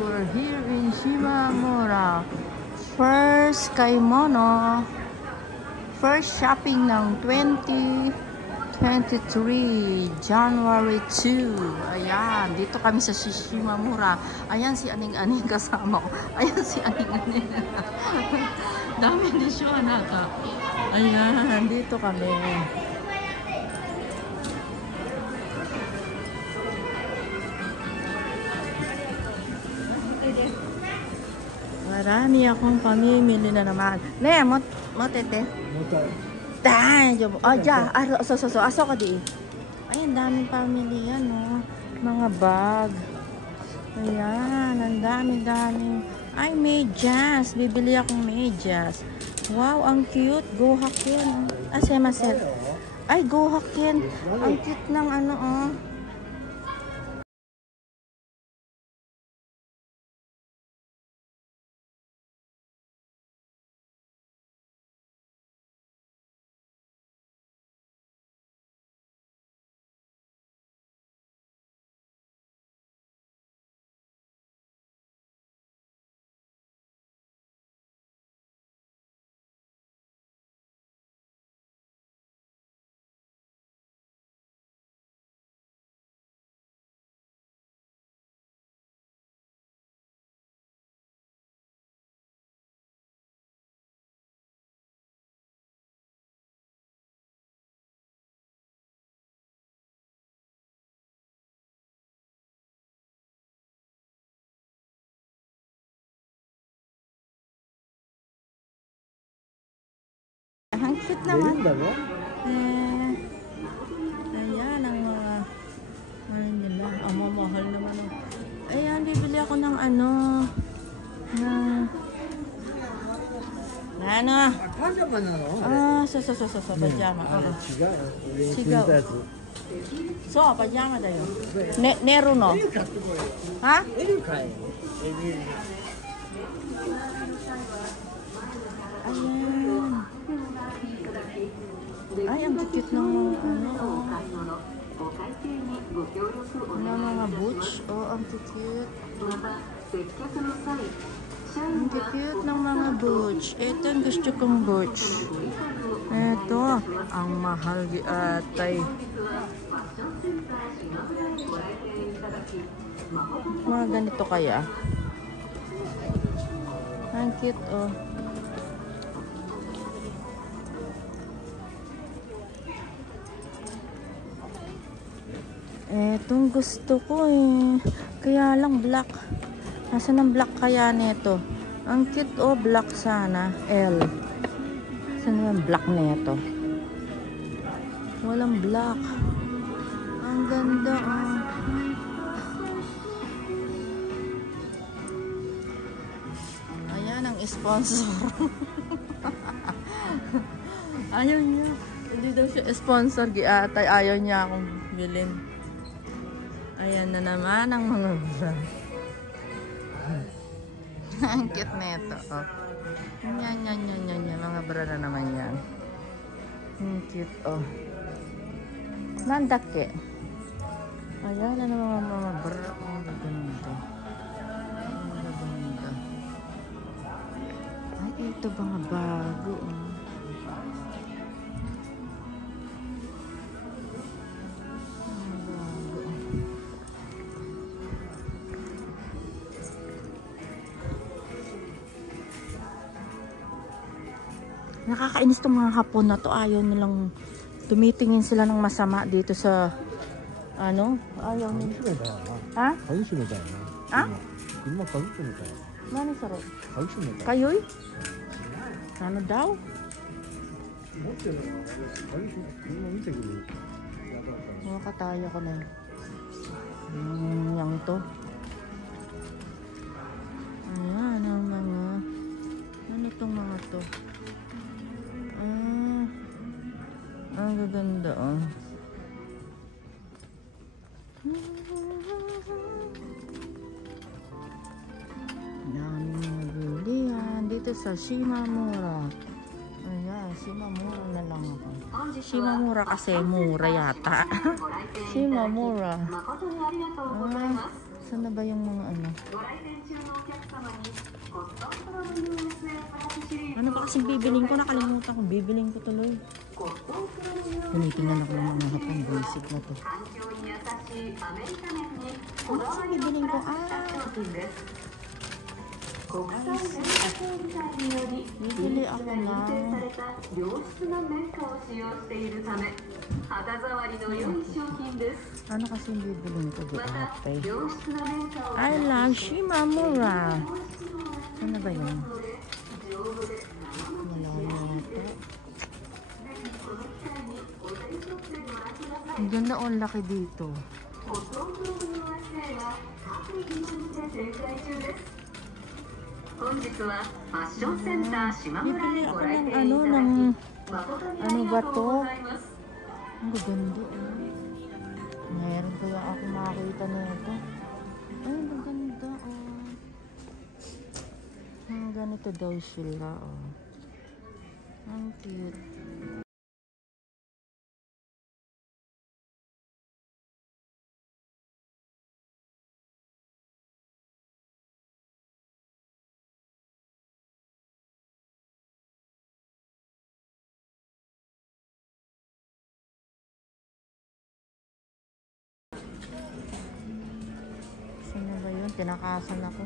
We're here in Shimamura. First kaymono. First shopping ng 2023, January 2. Ayan, dito kami sa Shimamura. Ayan si Aning-Aning kasama ko. Ayan si Aning-Aning. Dami din siya, naka. Ayan, dito kami. Marami akong pamimili na naman. Ne, motete. Dahil, oh, ja, aso ka di. Ayan, daming pamili yan, oh. Mga bag. Ayan, ang dami-daming. Ay, medyas. Bibili akong medyas. Wow, ang cute. Gohak yan. Ah, semasel. Ay, gohak yan. Ang cute ng ano, oh. Ang cute naman. Ayan ang mga nila. Mamahal naman. Ayan, bibili ako ng ano. Pajama. Sigaw. So, pajama dayo. Nero no? Ha? Ayan. Ay, ang cute ng ano, oh. Mga boots. Oh, ang cute. Ang cute ng mga boots. Ito ang gusto kong boots. Ito, ang mahal di atay. Mga ganito kaya. Ang cute, oh. Etong gusto ko eh. Kaya lang black. Nasaan ang black kaya nito? Ang cute, oh, black sana. L. Saan yung black nito? Walang black. Ang ganda, oh. Ayan ang sponsor. Ayaw niya. Hindi daw siya sponsor. Giatay. Ayaw niya akong bilhin. Ayan na naman ang mga brand. Ang cute nito. Oh. Yan. Mga brand na naman yan. Ang cute, oh. Nandake. Ayan na naman mga brand. Ang gaganda. Ang gaganda. Ay, ito ba nga bago, oh. Nakakainis tong mga Hapon na to. Ayaw nilang tumitingin sila ng masama dito sa ano? Ayaw nila. Ha? Ha? Mano saro? Kayoy? Ano daw? Makataya ko na yun. Yang to. Ayan ang mga ano tong mga to? Ang gaganda, oh. Daming nabilihan dito sa Shimamura. Ayan, Shimamura na lang ako. Shimamura kasi mura yata. Shimamura. Saan na ba yung mga ano? Ano ba kasing bibiling ko? Nakalimutan ko. Bibiling ko tuloy. Tinitingnan ako ng mga hapong basic na to. Ano kasing bibiling ko? Bibili ako ng ano kasi bibiling ko di ate? I love Shimamura. Ano ba yun? Wala na yata. Ang ganda o laki dito. Bibili ako ng ano ba to? Ang ganda Meron kaya ako makakita nito. Ay, maganda ganito daw sila Ang cute. Sino ba yun? Tinakasan ako.